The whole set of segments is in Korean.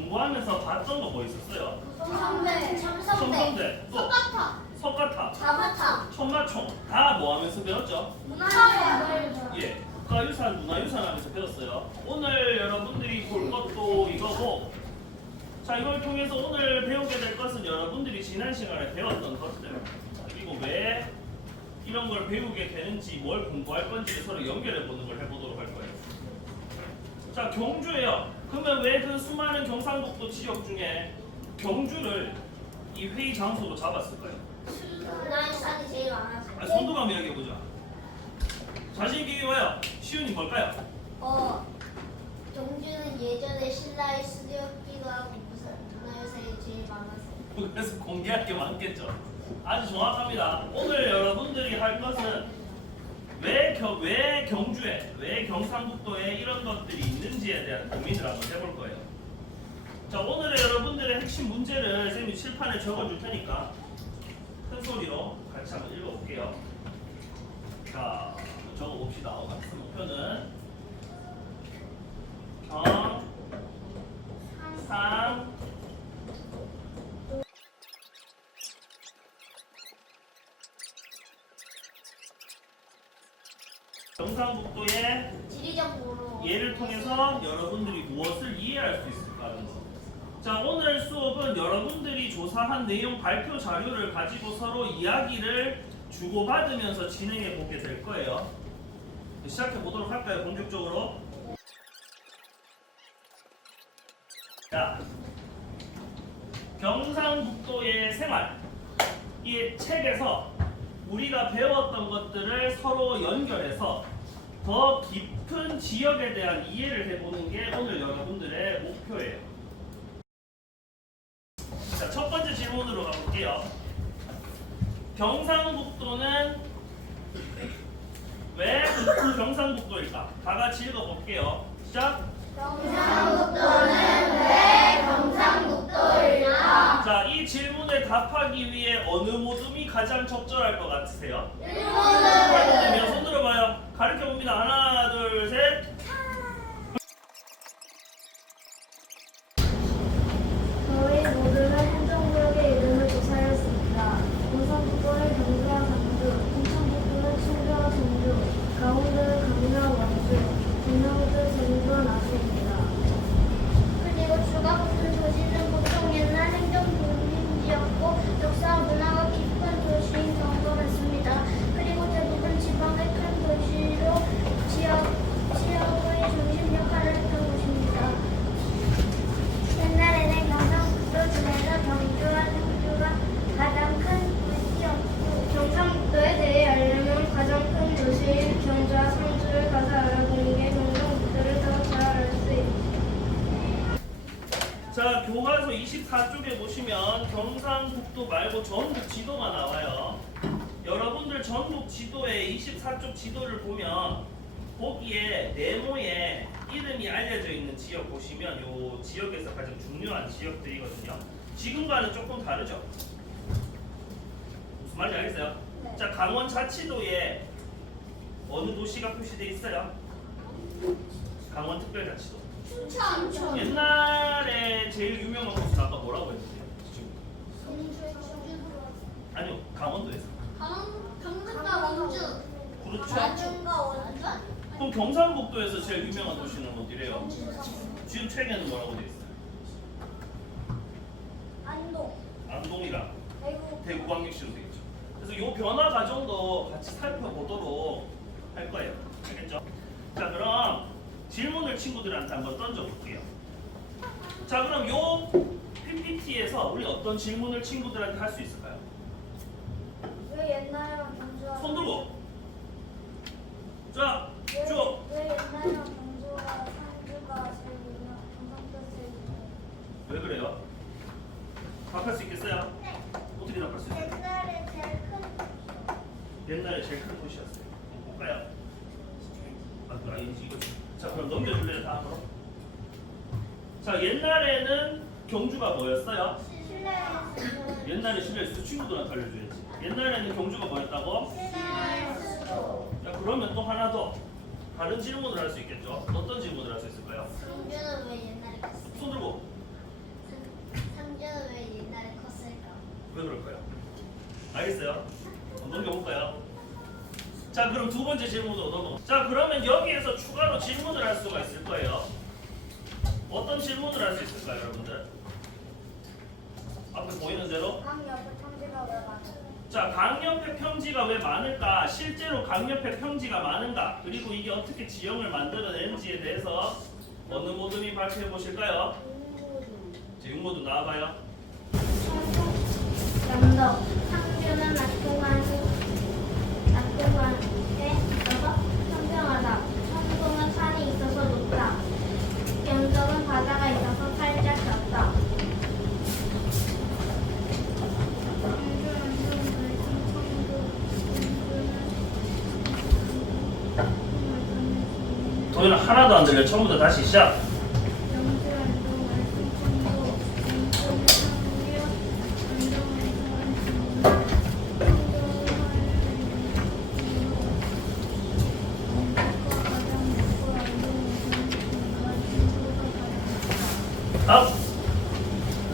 공부하면서 봤던 거 뭐 있었어요? 참선대, 첨성대, 또 석가탑, 석가탑, 자바탑, 천마총 다 뭐 하면서 배웠죠? 문화유산. 예, 국가유산, 문화유산 하면서 배웠어요. 오늘 여러분들이 볼 것도 이거고, 자, 이걸 통해서 오늘 배우게 될 것은 여러분들이 지난 시간에 배웠던 것들, 그리고 왜 이런 걸 배우게 되는지, 뭘 공부할 건지를 서로 연결해 보는 걸 해보도록 할 거예요. 자, 경주예요. 그러면 왜 그 수많은 경상북도 지역 중에 경주를 이 회의 장소로 잡았을까요? 문화유산이 제일 많아서. 아, 손도감 이야기해보자. 자신있게 와요. 시윤이 뭘까요? 경주는 예전에 신라의 수도였기도 하고 무슨 문화유산이 제일 많아서. 그래서 공개할 게 많겠죠. 아주 정확합니다. 오늘 여러분들이 할 것은 왜 경주에, 왜 경상북도에 이런 것들이 있는지에 대한 고민을 한번 해볼 거예요. 자, 오늘의 여러분들의 핵심 문제를 쌤이 칠판에 적어줄 테니까 큰 소리로 같이 한번 읽어볼게요. 자, 적어봅시다. 같은 목표는 경상 경상북도의 지리정보로. 예를 통해서 여러분들이 무엇을 이해할 수 있을까 하는 거. 자, 오늘 수업은 여러분들이 조사한 내용 발표 자료를 가지고 서로 이야기를 주고받으면서 진행해 보게 될 거예요. 시작해 보도록 할까요? 본격적으로. 자, 경상북도의 생활. 이 책에서 우리가 배웠던 것들을 서로 연결해서 더 깊은 지역에 대한 이해를 해보는 게 오늘 여러분들의 목표예요. 자, 첫 번째 질문으로 가볼게요. 경상북도는 왜 경상북도일까? 다 같이 읽어볼게요. 시작! 경상북도는 왜 경상북도일까? 자, 이 질문에 답하기 위해 어느 모둠이 가장 적절할 것 같으세요? 일본은. 손 들어봐요. 가르쳐봅니다. 하나, 둘, 셋. 저희 모두는 행정구역의 이름을 조사하였습니다. 경상북도는 경주와 광주, 충청북도는 충주와 전주, 강원도는 강릉과 원주, 전라도는 제주와 나주입니다. 그리고 주가 붙은 도시는 보통 옛날 행정 중심지였고 역사 문화가 깊은 도시인 경도였습니다. 그리고 대부분 지방의 큰 도시로 지역의 중심 역할을 했던 곳입니다. 옛날에는 경상북도 중에서 경주와 충주가 가장 큰 도시였고 경상북도에 대해 알려면 가장 큰 도시인 경주와 상주를 가서 알아보는 게 경상북도를 더 잘 알 수 있습니다. 자, 교과서 24쪽에 보시면 경상북도 말고 전국 지도가 나와요. 여러분들 전국 지도의 24쪽 지도를 보면 거기에 네모에 이름이 알려져 있는 지역 보시면 이 지역에서 가장 중요한 지역들이거든요. 지금과는 조금 다르죠? 무슨 말인지 알겠어요? 네. 자, 강원자치도에 어느 도시가 표시되어 있어요? 강원특별자치도. 춘천. 옛날에 제일 유명한 곳은 아까 뭐라고 했어요? 아니요, 강원도에서. 강릉과 원주. 그렇죠. 강릉과 원주? 그럼 경상북도에서 제일 유명한 도시는 어디래요? 지금 책에는 뭐라고 돼 있어요? 안동. 안동이랑 대구. 대구광역시로 돼 있죠. 그래서 이 변화 과정도 같이 살펴보도록 할 거예요. 알겠죠? 자, 그럼 질문을 친구들한테 한번 던져볼게요. 자, 그럼 요 PPT에서 우리 어떤 질문을 친구들한테 할 수 있을까요? 왜 옛날에만 경주와 손 들고. 자, 쭉. 왜 옛날에만 경주와 상주가 제일 유명? 경상도 제일 유명? 왜 그래요? 답할 수 있겠어요? 네. 어떻게 답할 수 있어요? 옛날에 제일 큰 옛날에 제일 큰 도시였어요. 볼까요? 아, 아니지 이거. 자, 그럼 넘겨줄래요 다음으로? 자, 옛날에는 경주가 뭐였어요? 신라의 옛날에 신라에서 친구들한테 알려줘야지. 옛날에는 경주가 뭐였다고? 수도. 자, 그러면 또 하나 더 다른 질문을 할 수 있겠죠? 어떤 질문을 할 수 있을까요? 경주는 왜 옛날에 갔어? 손 들고. 경주는 왜 옛날에 컸을까? 왜 그럴까요? 알겠어요? 넘겨볼까요? 자, 그럼 두 번째 질문으로 넘어. 자, 그러면 여기에서 추가로 질문을 할 수가 있을 거예요. 어떤 질문을 할 수 있을까요, 여러분들? 앞에 보이는 대로. 강 옆에 평지가 왜 많아? 자, 강옆에 평지가 왜 많을까? 실제로 강옆에 평지가 많은가? 그리고 이게 어떻게 지형을 만들어내는지에 대해서 어느 모둠이 발표해 보실까요? 자, 육모둠 나와봐요. 영덕 상주는 낙동강에 있어서 평평하다. 청송은 산이 있어서 높다. 영덕은 바다가 있어서 살짝 낮다. 도현아 하나도 안 들려. 처음부터 다시 시작. 다음.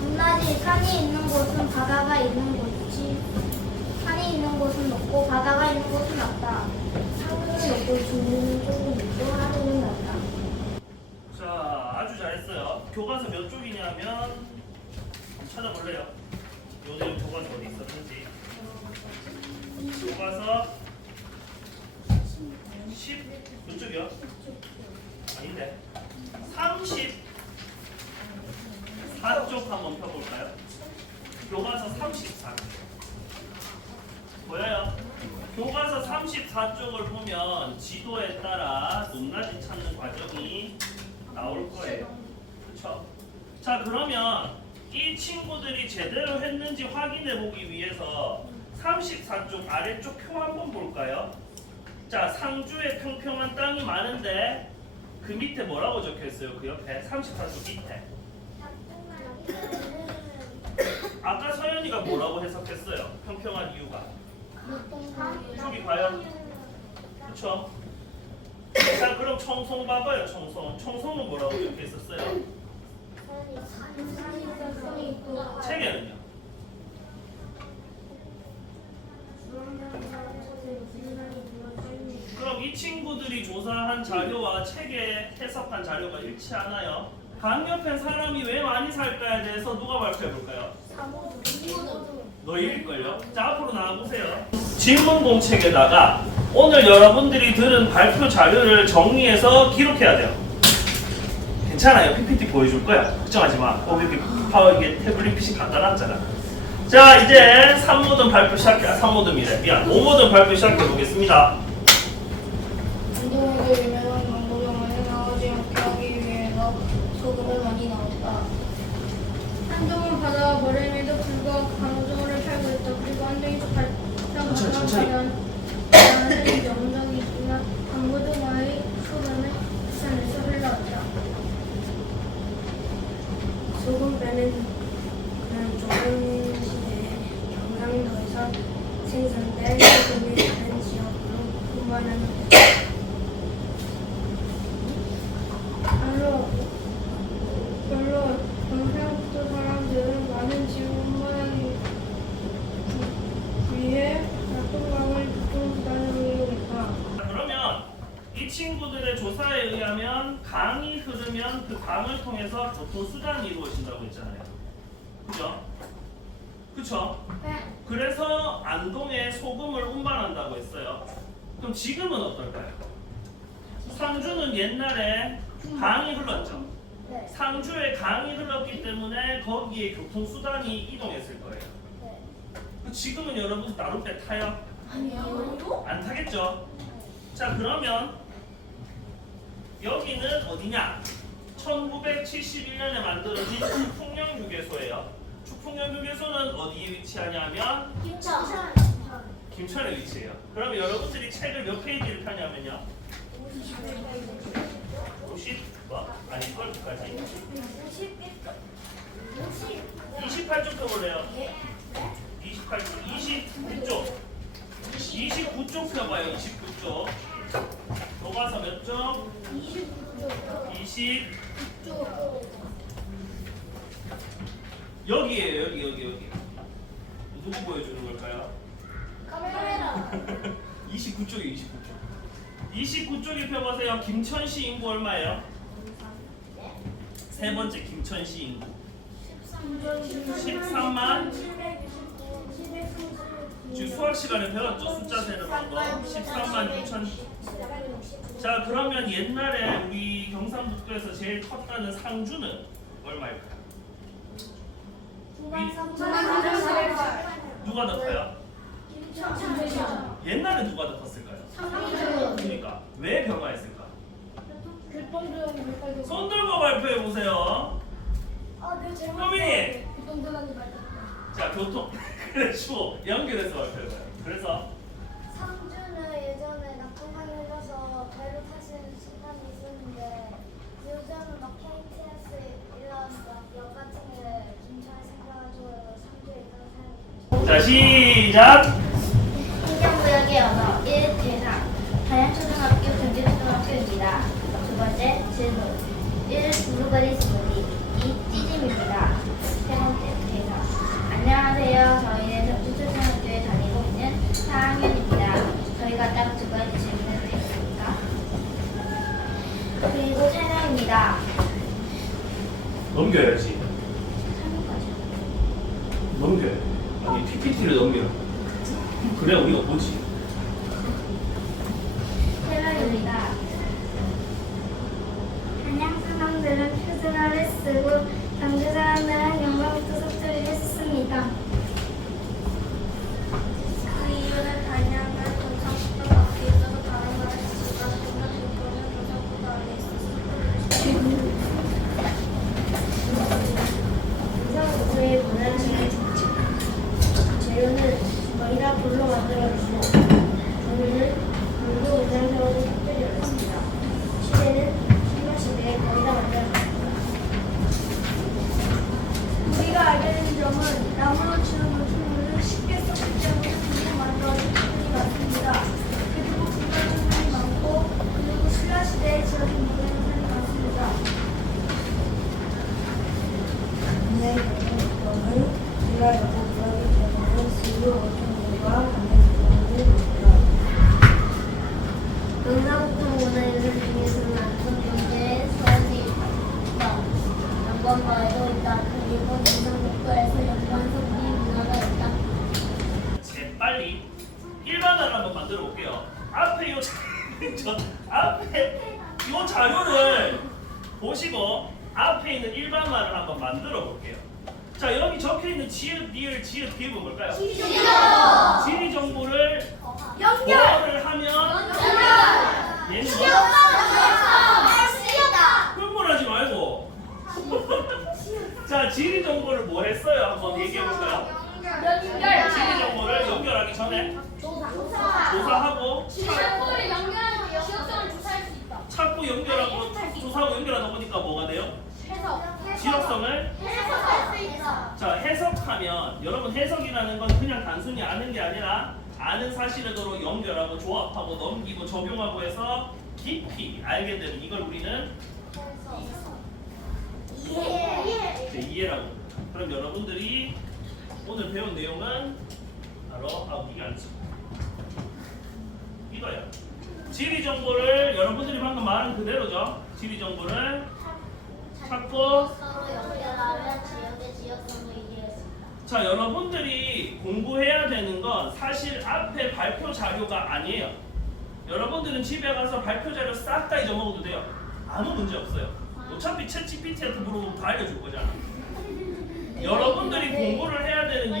높낮이 산이 있는 곳은 바다가 있는 곳이지. 산이 있는 곳은 높고 바다가 있는 곳은 낮다. 하늘은 높고 중류는 조금 높고 하늘은 낮다. 자, 아주 잘했어요. 교과서 몇 쪽이냐면 한번 찾아볼래요. 요즘 교과서 어디 있었는지. 교과서 10 몇 쪽이요? 아닌데 34쪽 한번 펴볼까요? 교과서 34쪽 보여요? 교과서 34쪽을 보면 지도에 따라 높낮이 찾는 과정이 나올 거예요. 그렇죠? 자, 그러면 이 친구들이 제대로 했는지 확인해 보기 위해서 34쪽 아래쪽 표 한번 볼까요? 자, 상주에 평평한 땅이 많은데 그 밑에 뭐라고 적혀 있어요? 그 옆에 34쪽 밑에. 아까 서연이가 뭐라고 해석했어요? 평평한 이유가. 저기 봐요. 그렇죠? 자, 그럼 청송 봐봐요. 청송은 뭐라고 적혀 있었어요? 책에는요? 그럼 이 친구들이 조사한 자료와 책에 해석한 자료가 일치하나요? 강옆에 사람이 왜 많이 살까에 대해서 누가 발표해 볼까요? 너희일걸요? 자, 앞으로 나와보세요. 질문 공책에다가 오늘 여러분들이 들은 발표 자료를 정리해서 기록해야 돼요. 괜찮아요. PPT 보여줄 거야. 걱정하지 마. 이렇게 이게 태블릿 PC 갖다 놨잖아. 자, 이제 3모든 발표 시작해. 3모든이래. 미안. 5모든 발표 시작해 보겠습니다. 운동을 유명한 광고가 많이 나오지 않게 하기 위해서 소금을 많이 넣었다. 한동훈 바다가 멀음에도 불구하고 강정어를 팔고 있다. 그리고 한동에서 천천히. 바다는 영적이 있지만 강고등어의 소금은 부산에서 흘러왔다. 소금 빼는 조선 시대에 경상도에서 생산된 소금이 다른 지역으로 분반하는 별로 경상도 사람들은 많은 지원만 위해 낙동강을 교통수단으로 이용했다. 그러면 이 친구들의 조사에 의하면 강이 흐르면 그 강을 통해서 교통수단이 이루어진다고 했잖아요. 그죠? 그쵸? 네. 그래서 안동에 소금을 운반한다고 했어요. 그럼 지금은 어떨까요? 상주는 옛날에 강이 흘렀죠. 네. 상주에 강이 흘렀기 때문에 거기에 교통수단이 이동했을 거예요. 네. 지금은 여러분 나룻배 타요? 아니요. 안 타겠죠? 자, 그러면 여기는 어디냐? 1971년에 만들어진 축풍령휴게소예요. 축풍령휴게소는 어디에 위치하냐면 김천에 위치해요. 그럼 여러분들이 책을 몇 페이지를 펴냐면요. 50? 아니 12까지 28쪽 펴볼래요? 29쪽 29쪽 펴봐요. 29쪽 교과서 몇 쪽? 20 여기에요. 여기. 누구 보여주는 걸까요? 카메라. 29쪽이 29쪽에 펴보세요. 김천시 인구 얼마예요? 세 번째 김천시 인구 13만. 지금 수학 시간에 배웠죠? 숫자 세는 방법. 13만 6천. 자, 그러면 옛날에 우리 경상북도에서 제일 컸다는 상주는 얼마일까요? 누가 더 커요? 옛날에 누가 더 컸을까요? 그러니까 왜 변화했을까? 손 들고 발표해 보세요. 효민이. 자, 교통. 그래, 쉬워. 연결해서 발표해봐요. 그래서 상주는 예전에 낙동강이 흘러서 배로 타시는 순간이 있었는데 요즘은 막 KTX 이런 역 같은 게 김천에 생겨가지고 상주에 있다고 생각해요. 자, 시작. 환경구역의 언어 1. 대상 단양초등학교 경기초등학교입니다. 두 번째 질문 1. 블루베리 스무디 2. 찌짐입니다. 세 번째 대상 안녕하세요. 저희는 경기초등학교에 다니고 있는 4학년입니다. 저희가 딱 두 가지 질문을 드리겠습니다. 그리고 촬영입니다. 넘겨야지. 넘겨야 돼. 아니, PPT를 넘겨. 그래야 우리가 보지. 촬영입니다. 단양 사람들은 표준어를 쓰고 경주 사람들은 영어부터 속초리를 썼습니다. 그 이유는 단양은 경상북도 밖에 있어서 다른 나라 지수가 경상북도는 경상북도 안에 있어서 속초리를 경상북도의 문화적인 특징 재료는 거의 다 돌로 만들어지고 종류는 물도 우장사로 특별히 어렵습니다. 시대는 신라시대에 거의 다 만들어졌습니다. 우리가 알게 된 점은 나무로 치는 노트북을 쉽게 썼기 때문에 금방 만들어진 부분이 많습니다. 그리고 불가능이 많고 그리고 신라시대에 지어진 문화유산이 많습니다. 네, 저는 제가 여고 들어가기 전에는 수요 어촌들과 관계수단을 있습니다. 경상북도 문화유산 중에서는 안성 경제에 서울이 있다. 연관과에도 있다. 그리고 경상북도에서 연관성리 문화가 있다. 빨리 1반을 한번 만들어 볼게요. 앞에 저 앞에 이 자료를 보시고 앞에 있는 일반말을 한번 만들어 볼게요. 자, 여기 적혀 있는 지읒, 리을, 지읒 기업은 뭘까요? 지리 정보를 보호를 하면 얘는 흥분하지 말고. 자, 지리 정보를 뭐 했어요? 한번 얘기해 볼까요? 지리 정보를 연결하기 전에 조사하고 찾고 연결하고 조사하고 연결하다 보니까 뭐가 돼요? 지역성을 자, 해석하면 여러분 해석이라는 건 그냥 단순히 아는 게 아니라 아는 사실으로 연결하고 조합하고 넘기고 적용하고 해서 깊이 알게 되는 이걸 우리는 이해라고 합니다. 그럼 여러분들이 오늘 배운 내용은 바로 이게 아니죠. 이거야. 지리 정보를 여러분들이 방금 말한 그대로죠. 지리 정보를 찾고 서로 연결하면 지역의 지역성을 이해했습니다. 자, 여러분들이 공부해야 되는 건 사실 앞에 발표 자료가 아니에요. 여러분들은 집에 가서 발표 자료 싹 다 잊어먹어도 돼요. 아무 문제 없어요. 어차피 챗GPT한테 물어보면 다 알려줄 거잖아. 여러분들이 공부를 해야 되는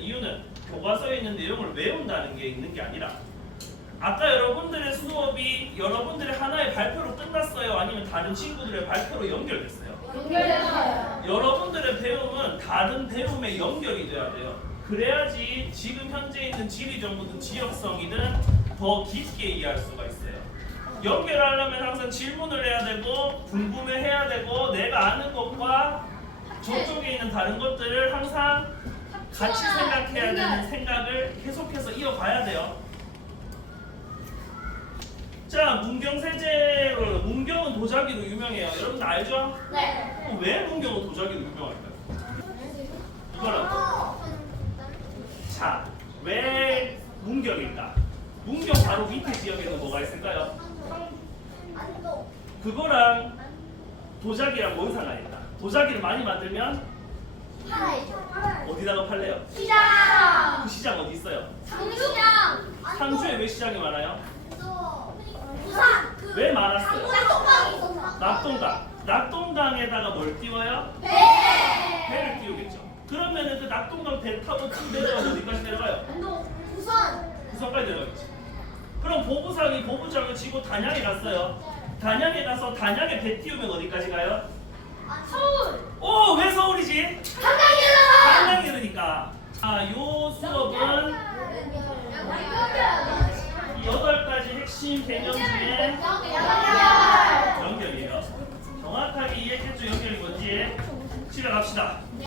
이유는 교과서에 있는 내용을 외운다는 게 있는 게 아니라 아까 여러분들의 수업이 여러분들의 하나의 발표로 끝났어요? 아니면 다른 친구들의 발표로 연결됐어요? 여러분들의 배움은 다른 배움에 연결이 돼야 돼요. 그래야지 지금 현재 있는 지리 정보든 지역성이든 더 깊게 이해할 수가 있어요. 연결하려면 항상 질문을 해야 되고 궁금해해야 되고 내가 아는 것과 저쪽에 있는 다른 것들을 항상 같이 생각해야 되는 생각을 계속해서 이어가야 돼요. 자, 문경세제, 문경은 도자기로 유명해요. 여러분 알죠? 네. 왜 문경은 도자기로 유명할까요? 이거라고. 자, 왜 문경일까? 문경 바로 밑에 지역에는 뭐가 있을까요? 안도. 그거랑 도자기랑 뭔 상관이 있다? 도자기를 많이 만들면 팔아야죠. 어디다가 팔래요? 시장. 그 시장 어디 있어요? 상주장. 상주에 왜 시장이 많아요? 부산. 왜 많았어요? 낙동강이 있었나? 낙동강. 낙동강에다가 뭘 띄워요? 배. 배를 띄우겠죠. 그러면은 그 낙동강 배 타고 쭉 내려가면 어디까지 내려가요? 안동. 부산. 부산까지 내려가겠지. 그럼 보부상이 보부장을 지고 단양에 갔어요. 단양에 가서 단양에 배 띄우면 어디까지 가요? 서울. 오, 왜 서울이지? 한강이잖아. 한양이 그러니까. 아, 요 수업은 이 8가지 핵심 개념 중에 연결이에요. 정확하게 이해했죠? 연결이 뭔지? 시작합시다.